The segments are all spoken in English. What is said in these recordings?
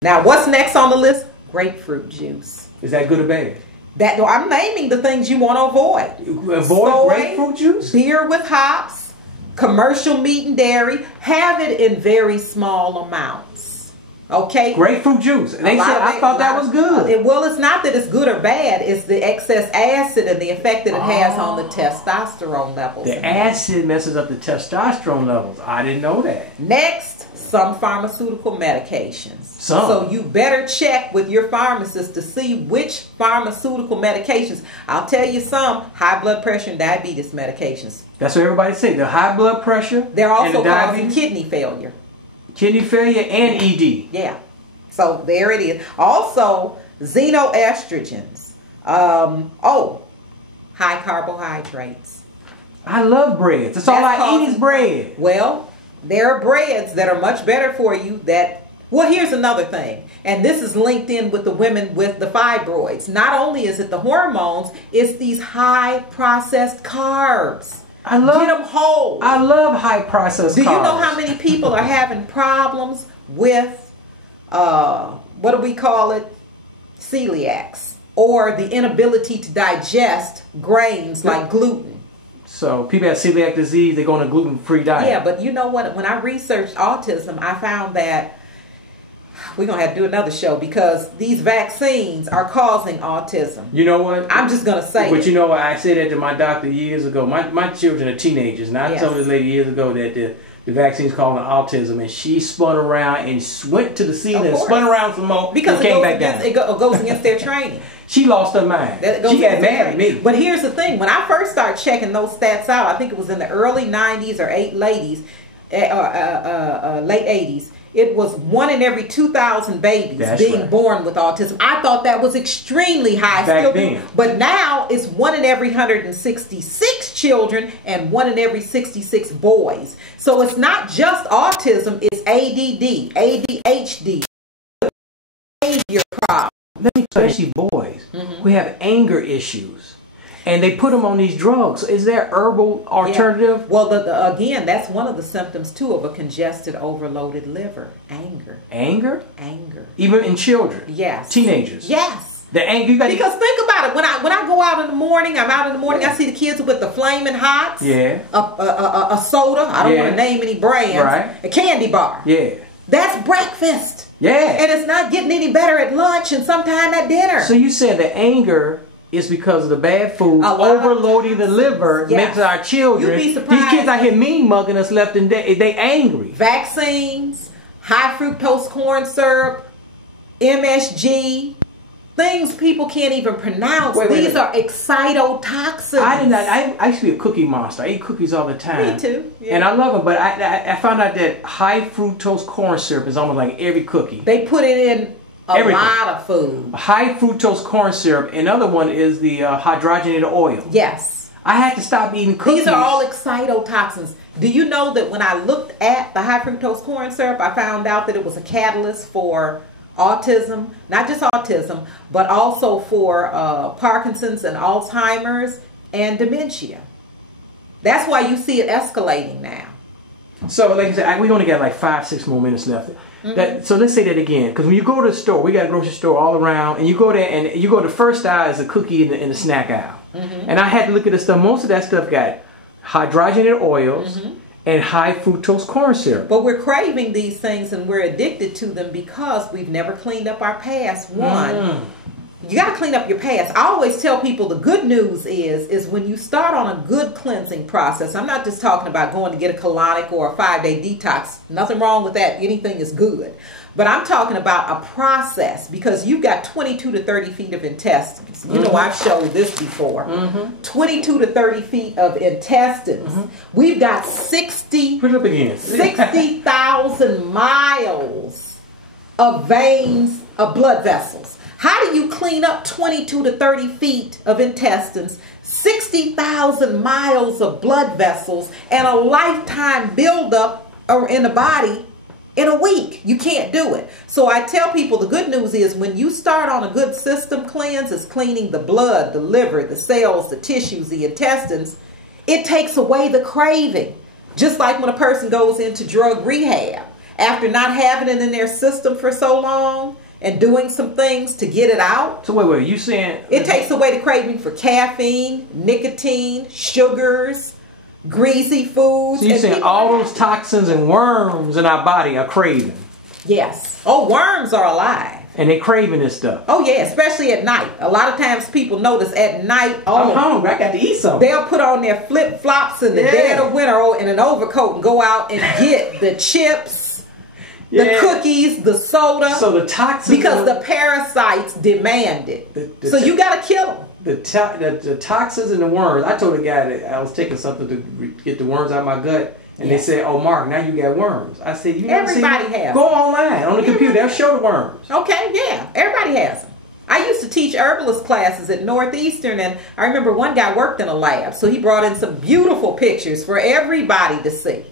Now, what's next on the list? Grapefruit juice. Is that good or bad? That I'm naming the things you want to avoid. Avoid Soy, grapefruit juice? Beer with hops, commercial meat and dairy. Have it in very small amounts. Okay? Grapefruit juice. And they said, I thought that was good. Well, it's not that it's good or bad. It's the excess acid and the effect that it has on the testosterone levels. The acid messes up the testosterone levels. I didn't know that. Next, some pharmaceutical medications. So you better check with your pharmacist to see which pharmaceutical medications. I'll tell you some high blood pressure and diabetes medications. That's what everybody say. The high blood pressure. They're also and causing kidney failure. Kidney failure and ED. Yeah. So there it is. Also, xenoestrogens. High carbohydrates. I love breads. That's all I eat is bread. Well, there are breads that are much better for you well, here's another thing. And this is linked in with the women with the fibroids. Not only is it the hormones, it's these high processed carbs. Get them whole. I love high processed carbs. Do you know how many people are having problems with, what do we call it? Celiacs. Or the inability to digest grains like gluten. So people have celiac disease, they go on a gluten-free diet. Yeah, but you know what? When I researched autism, I found that we're going to have to do another show because these vaccines are causing autism. You know what? I'm just going to say But you know what? I said that to my doctor years ago. My children are teenagers. And I told this lady years ago that the vaccine's causing autism. And she spun around and went to the ceiling and spun around some more because and came back down. It goes against their training. She lost her mind. She got mad at me. But here's the thing. When I first started checking those stats out, I think it was in the early 90s or late 80s. It was 1 in every 2,000 babies being born with autism. I thought that was extremely high. Back then. But now it's 1 in every 166 children and 1 in every 66 boys. So it's not just autism. It's ADD, ADHD, behavior problems. Especially boys who have anger issues. And they put them on these drugs. Is there herbal alternative? Yeah. Well, again, that's one of the symptoms, too, of a congested, overloaded liver. Anger. Anger? Anger. Even in children? Yes. Teenagers? Yes. The anger. Because think about it. When I go out in the morning, I see the kids with the Flaming Hots. Yeah. A soda. I don't want to name any brands. Right. A candy bar. Yeah. That's breakfast. Yeah. And it's not getting any better at lunch and sometime at dinner. So you said the anger is because of the bad food overloading the liver makes our children. You'd be surprised. These kids out here mean mugging us left and they angry. Vaccines, high fructose corn syrup, MSG, things people can't even pronounce. These are excitotoxins. I used to be a cookie monster. I eat cookies all the time. Me too. Yeah. And I love them, but I found out that high fructose corn syrup is almost like every cookie. They put it in a lot of food. High fructose corn syrup. Another one is the hydrogenated oil. Yes. I had to stop eating cookies. These are all excitotoxins. Do you know that when I looked at the high fructose corn syrup, I found out that it was a catalyst for autism, not just autism, but also for Parkinson's and Alzheimer's and dementia. That's why you see it escalating now. So, like I said, we only got like 5-6 more minutes left. So let's say that again, because when you go to the store, we got a grocery store all around, and you go there, and you go to the first aisle is a cookie in the snack aisle. And I had to look at the stuff. Most of that stuff got hydrogenated oils and high fructose corn syrup. But we're craving these things, and we're addicted to them because we've never cleaned up our past. You got to clean up your past. I always tell people the good news is when you start on a good cleansing process. I'm not just talking about going to get a colonic or a 5-day detox. Nothing wrong with that. Anything is good. But I'm talking about a process because you've got 22 to 30 feet of intestines. You know, I've showed this before. 22 to 30 feet of intestines. We've got 60,000 miles of veins, of blood vessels. How do you clean up 22 to 30 feet of intestines, 60,000 miles of blood vessels, and a lifetime buildup in the body in a week? You can't do it. So I tell people the good news is when you start on a good system cleanse, it's cleaning the blood, the liver, the cells, the tissues, the intestines. It takes away the craving. Just like when a person goes into drug rehab. after not having it in their system for so long and doing some things to get it out. So wait, you saying it takes away the craving for caffeine, nicotine, sugars, greasy foods. So you're saying all those toxins and worms in our body are craving? Yes. Oh, worms are alive. And they craving this stuff. Oh yeah, especially at night. A lot of times people notice at night, I'm hungry, I got to eat something. They'll put on their flip-flops in the dead of winter and an overcoat and go out and get the chips, the cookies, the soda. So the toxins... Because the parasites demand it. So you got to kill them. The toxins and the worms. I told a guy that I was taking something to get the worms out of my gut. And they said, "Oh, Mark, now you got worms." I said, "You never everybody seen has. Go online on the computer. They'll show the worms." Okay, yeah, everybody has them. I used to teach herbalist classes at Northeastern, and I remember one guy worked in a lab, so he brought in some beautiful pictures for everybody to see.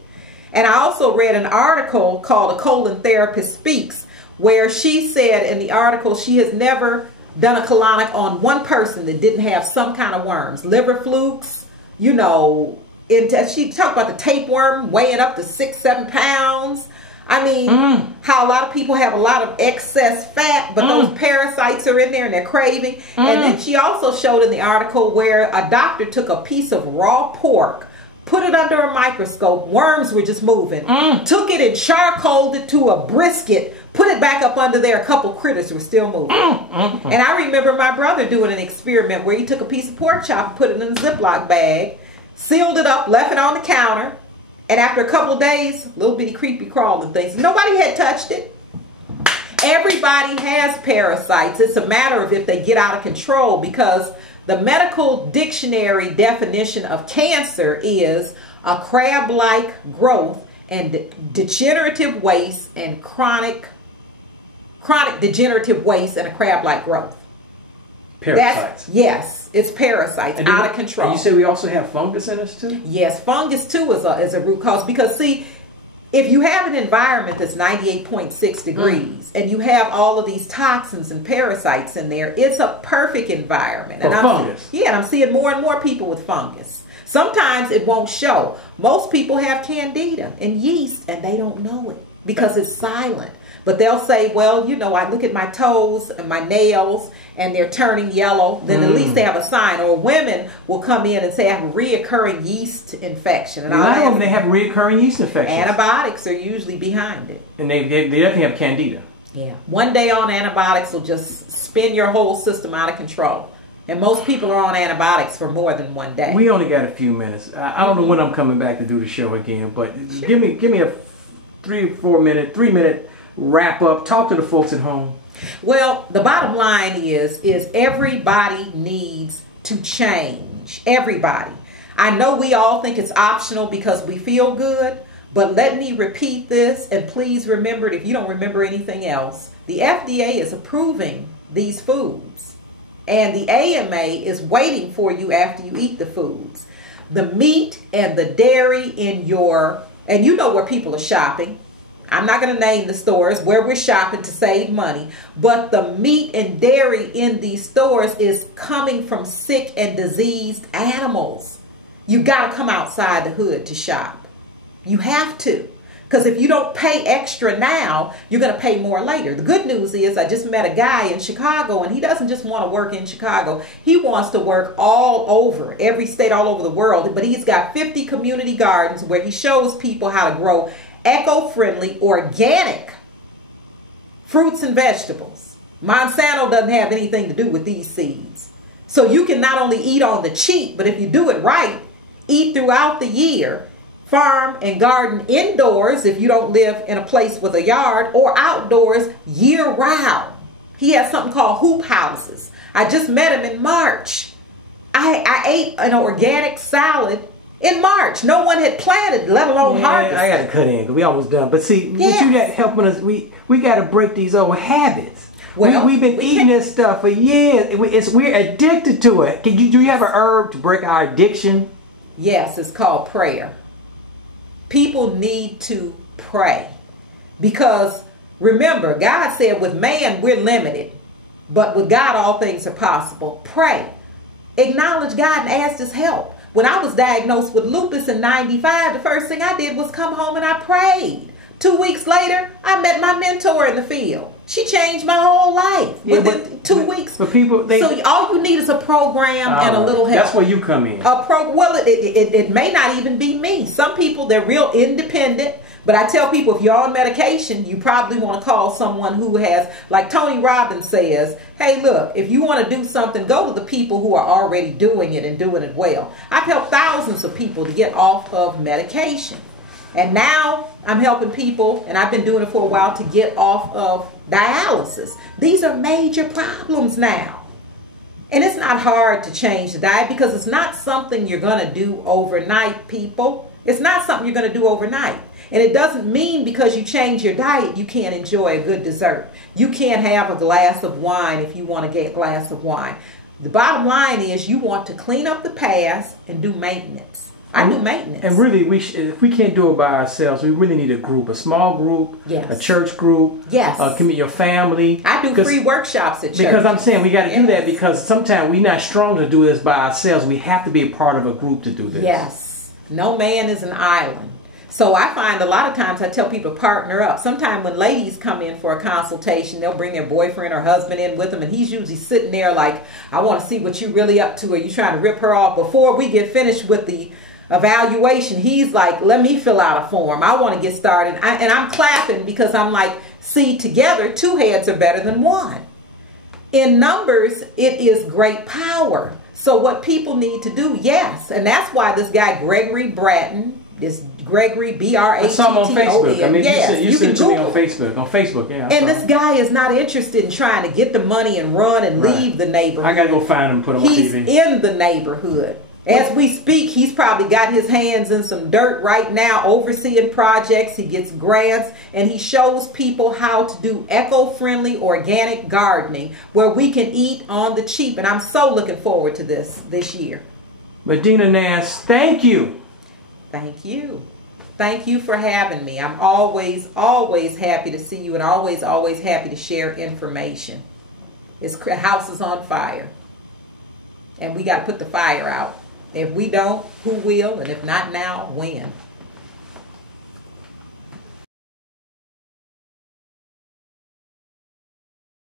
And I also read an article called "A Colon Therapist Speaks," where she said in the article she has never done a colonic on one person that didn't have some kind of worms, liver flukes, you know. She talked about the tapeworm weighing up to 6-7 pounds. I mean, how a lot of people have a lot of excess fat, but those parasites are in there and they're craving. And then she also showed in the article where a doctor took a piece of raw pork, put it under a microscope, worms were just moving, took it and charcoaled it to a brisket, put it back up under there, a couple critters were still moving. And I remember my brother doing an experiment where he took a piece of pork chop and put it in a Ziploc bag, sealed it up, left it on the counter, and after a couple of days, little bitty creepy crawling things. Nobody had touched it. Everybody has parasites. It's a matter of if they get out of control, because the medical dictionary definition of cancer is a crab-like growth and degenerative waste and chronic degenerative waste and a crab-like growth. Parasites. Yes, it's parasites out of control. And you say we also have fungus in us too? Yes, fungus too is a root cause, because see, if you have an environment that's 98.6 degrees and you have all of these toxins and parasites in there, it's a perfect environment. For fungus. And I'm seeing more and more people with fungus. Sometimes it won't show. Most people have candida and yeast and they don't know it because it's silent. But they'll say, well, you know, I look at my toes and my nails and they're turning yellow. Then at least they have a sign. Or women will come in and say, I have a reoccurring yeast infection. And a lot of them, they have reoccurring yeast infections. Antibiotics are usually behind it. And they definitely have candida. Yeah. One day on antibiotics will just spin your whole system out of control. And most people are on antibiotics for more than one day. We only got a few minutes. I don't know when I'm coming back to do the show again, but sure. give me a 3 minute wrap up. Talk to the folks at home. Well, the bottom line is everybody needs to change. Everybody. I know we all think it's optional because we feel good, but let me repeat this, and please remember it if you don't remember anything else. The FDA is approving these foods, and the AMA is waiting for you after you eat the foods. The meat and the dairy in your, and you know where people are shopping. I'm not going to name the stores where we're shopping to save money, but the meat and dairy in these stores is coming from sick and diseased animals. You got to come outside the hood to shop. You have to, because if you don't pay extra now, you're going to pay more later. The good news is I just met a guy in Chicago, and he doesn't just want to work in Chicago. He wants to work all over, every state all over the world, but he's got 50 community gardens where he shows people how to grow eco-friendly, organic fruits and vegetables. Monsanto doesn't have anything to do with these seeds. So you can not only eat on the cheap, but if you do it right, eat throughout the year, farm and garden indoors if you don't live in a place with a yard, or outdoors year round. He has something called hoop houses. I just met him in March. I ate an organic salad in March. No one had planted, let alone harvested. I got to cut in because we almost done. But see, with you that helping us, we got to break these old habits. Well, we've been eating this stuff for years. We're addicted to it. Do you have a herb to break our addiction? Yes, it's called prayer. People need to pray. Because remember, God said with man we're limited. But with God all things are possible. Pray. Acknowledge God and ask His help. When I was diagnosed with lupus in '95, the first thing I did was come home and I prayed. 2 weeks later, I met my mentor in the field. She changed my whole life within 2 weeks. But people, so all you need is a program and a little help. That's where you come in. Well, it may not even be me. Some people, they're real independent. But I tell people, if you're on medication, you probably want to call someone who has, like Tony Robbins says, hey, look, if you want to do something, go to the people who are already doing it and doing it well. I've helped thousands of people to get off of medication. And now I'm helping people, and I've been doing it for a while, to get off of dialysis. These are major problems now. And it's not hard to change the diet because it's not something you're going to do overnight, people. It's not something you're going to do overnight. And it doesn't mean because you change your diet, you can't enjoy a good dessert. You can't have a glass of wine if you want to get a glass of wine. The bottom line is you want to clean up the past and do maintenance. I do maintenance. And really, if we can't do it by ourselves, we really need a group, a small group, yes, a church group, yes, your family. I do free workshops at church. Because I'm saying we got to do that because sometimes we're not strong to do this by ourselves. We have to be a part of a group to do this. Yes. No man is an island. So I find a lot of times I tell people to partner up. Sometimes when ladies come in for a consultation, they'll bring their boyfriend or husband in with them, and he's usually sitting there like, I want to see what you really up to. Are you trying to rip her off? Before we get finished with the evaluation, he's like, let me fill out a form. I want to get started. And I'm clapping because I'm like, see, together, two heads are better than one. In numbers, it is great power. So what people need to do, yes. And that's why this guy, Gregory Bratton, this Gregory, B-R-A-T-T-O-N. I saw him on Facebook. I mean, yes, you sent it to me on Facebook. On Facebook, yeah. And this guy is not interested in trying to get the money and run and leave the neighborhood. I got to go find him and put him on TV. He's in the neighborhood. As we speak, he's probably got his hands in some dirt right now, overseeing projects. He gets grants, and he shows people how to do eco-friendly organic gardening where we can eat on the cheap. And I'm so looking forward to this year. Medina Nance, thank you. Thank you. Thank you for having me. I'm always, always happy to see you, and always, always happy to share information. The house is on fire, and we got to put the fire out. If we don't, who will? And if not now, when?